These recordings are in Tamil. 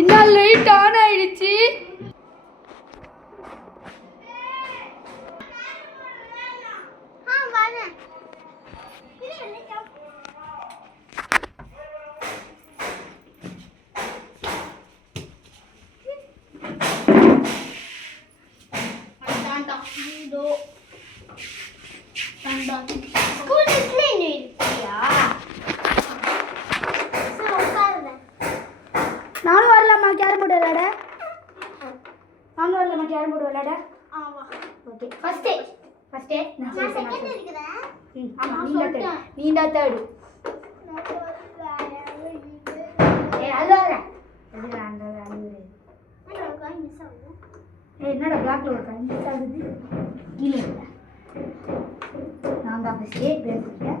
என்ன லைட் ஆன் ஆயிடுச்சு. நானும் வரலாமா கேரம் போர்டு விளையாட? நானும் வரலாமா கேரம் போர்டு விளையாட? ஓகே ஃபர்ஸ்ட் நான் செகண்ட் இருக்கறேன். நீண்டா தேர்ட். அல்லாரா எதுல அந்த மிஸ் ஆகுது. என்னடா பிளாக்ல ஒரு காய் மிஸ் ஆகுது. இல்ல நான் தான் ஃபர்ஸ்ட் பேசிட்டேன்.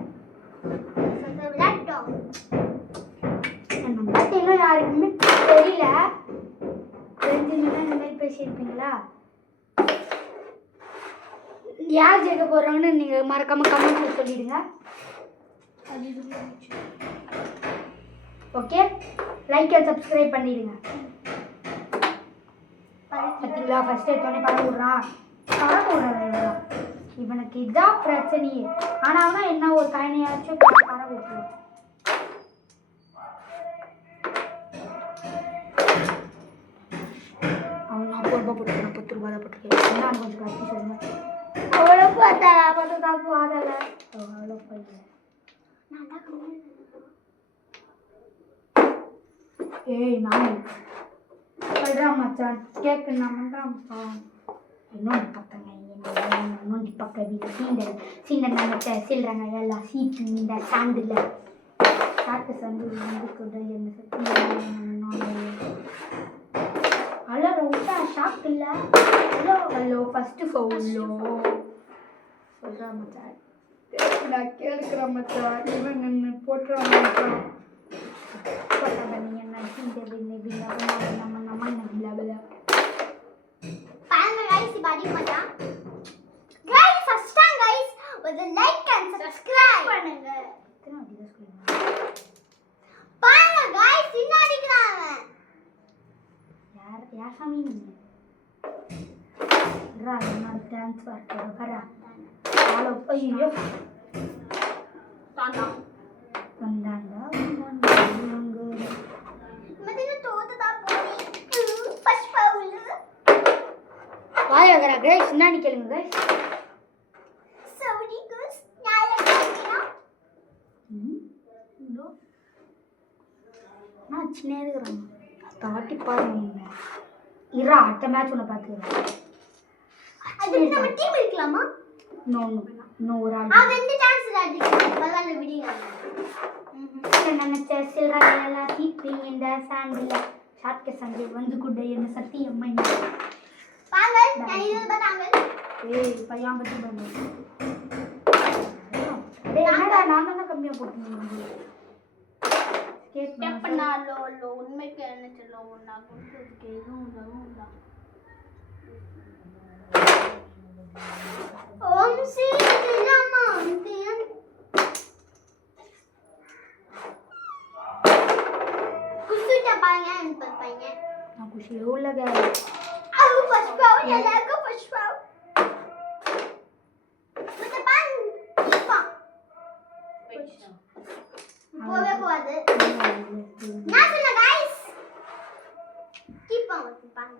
நம்ம பார்த்தீங்கன்னா யாருக்குமே தெரியல. தெரிஞ்சுன்னா இந்த மாதிரி பேசியிருப்பீங்களா? யார் ஜெயிக்க போகிறாங்கன்னு நீங்கள் மறக்காமல் கமெண்ட்ல சொல்லிடுங்க. ஓகே, லைக் அண்ட் சப்ஸ்கிரைப் பண்ணிடுங்க. பார்த்தீங்களா ஃபஸ்ட்டு எடுத்தோடனே பறவை விட்றான். இவனுக்கு இதுதான் பிரச்சனையே. ஆனால் என்ன ஒரு காயினையாச்சும் பறவை விட்டுரும். அவன் 40 ரூபா போட்டுருக்கான், 10 ரூபா தான் போட்டுருக்கேன். என்ன கொஞ்சம் கட்டி சொல்லுங்க. அவ்வளோ பார்த்தா தான் போதல அவ்வளோ போய் ஏய் நான் சொல்கிறேன் மச்சான் கேட்கு நான் பண்ணுறான் மச்சான். இன்னொன்று பக்கங்க இன்னொன்று பக்கம் வீட்டு சீண்டை நினைச்ச சில்றாங்க எல்லாம் சீட்டு இந்த சாண்டில் காட்டு சந்து கூட என்ன சத்தி அலோ விட்டா ஷாப் இல்லை. ஹலோ ஹலோ ஃபஸ்ட்டு ஃபவுல்லோ சொல்கிறேன் மச்சான். நான் கேட்குறேன் மச்சான். இவன் நின்று போட்டுறான் மச்சான். போட்டாங்க நீங்கள் என்ன சீண்டை யார் சாமி நீங்கள் டான்ஸ் பார்க்க ஹலோ ஐயோ வந்தாண்டா வாய் வகரா கைஸ் என்னன்னு கேளுங்க கைஸ். நான் சின்ன இருக்கிறேன் தாட்டி பாருங்க. இரா அடுத்த மேட்ச் ஒன்று பார்த்துக்கிறேன். இருக்கலாமா? நோ நோ நோ ஒரு நினைச்ச சில்றெல்லாம் தீப்பி இந்த சாண்டில் ஷார்ட்க சண்டை வந்து கூட என்ன சத்தி அம்மா ஏய் பையன் பற்றி பண்ணு. என்னடா நான் தான் கம்மியாக போட்டுருந்தேன். உண்மைக்கு என்ன சொல்லுவோம் நான் கொடுத்ததுக்கு எதுவும் உதவும் தான். நான் குஷி எவ்வளோ போகாது. நான் சொன்ன गाइस கீப் ஆன் பாங்க.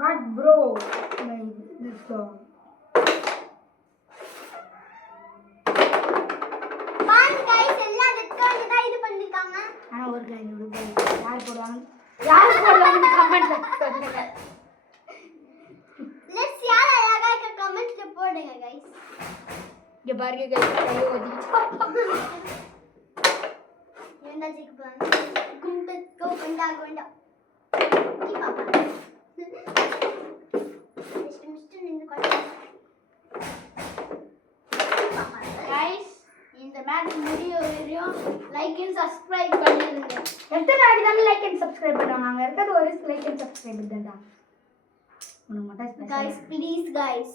What bro? This song. பாங்க गाइस எல்லாம் ரெக்கார்ட் தான் இது பண்ணிருக்காங்க. ஆனா ஒரு காய் விடு யார் போடுவாங்க கமெண்ட்ல சொல்லுங்க. லெட்ஸ் யார் அழகா கமெண்ட்ல போடுங்க गाइस. ये बाहर के गए கையோ ஓதி என்ன ஜிக்குவான் குண்டு கோ கண்டா கண்டா கி பாப்பா மிஸ்டர் நின்னு கொண்டு गाइस இந்த மேட்ச் முடிய வரையும் லைக் அண்ட் சப்ஸ்கிரைப் பண்ணிருங்க. எத்தனை நாளைக்கு தான் லைக் அண்ட் சப்ஸ்கிரைப் பண்ணுவாங்க? இருக்கிறது ஒரு லைக் அண்ட் சப்ஸ்கிரைப் தான்டா. உனக்கு மட்டும் गाइस ப்ளீஸ் गाइस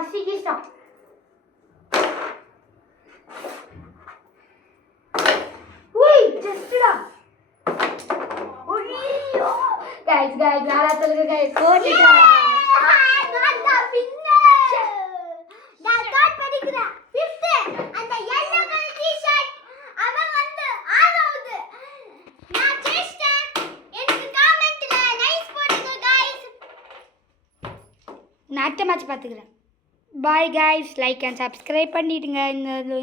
பசிக்கிச்சா. உய் ஜஸ்டா. ஐயோ गाइस யாரா சொல்லுங்க गाइस போட்டுட்டா. நான் தான் வின்னர். நான் டாட் படிக்கிறேன் 5th அந்த yellow கலர் டி-ஷர்ட் அவன் வந்து ஆறாவது. நான் ஜெயிச்சிட்டேன். எனக்கு கமெண்ட்ல நைஸ் போடுங்க गाइस. நான் அடுத்த மேட்ச் பாத்துக்கிறேன். பாய் गाइस லைக் அண்ட் சப்ஸ்கிரைப் பண்ணிடுங்க.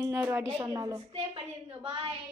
இன்னொரு வாட்டி சொன்னாலும் சப்ஸ்கிரைப் பண்ணிருங்க. பாய்.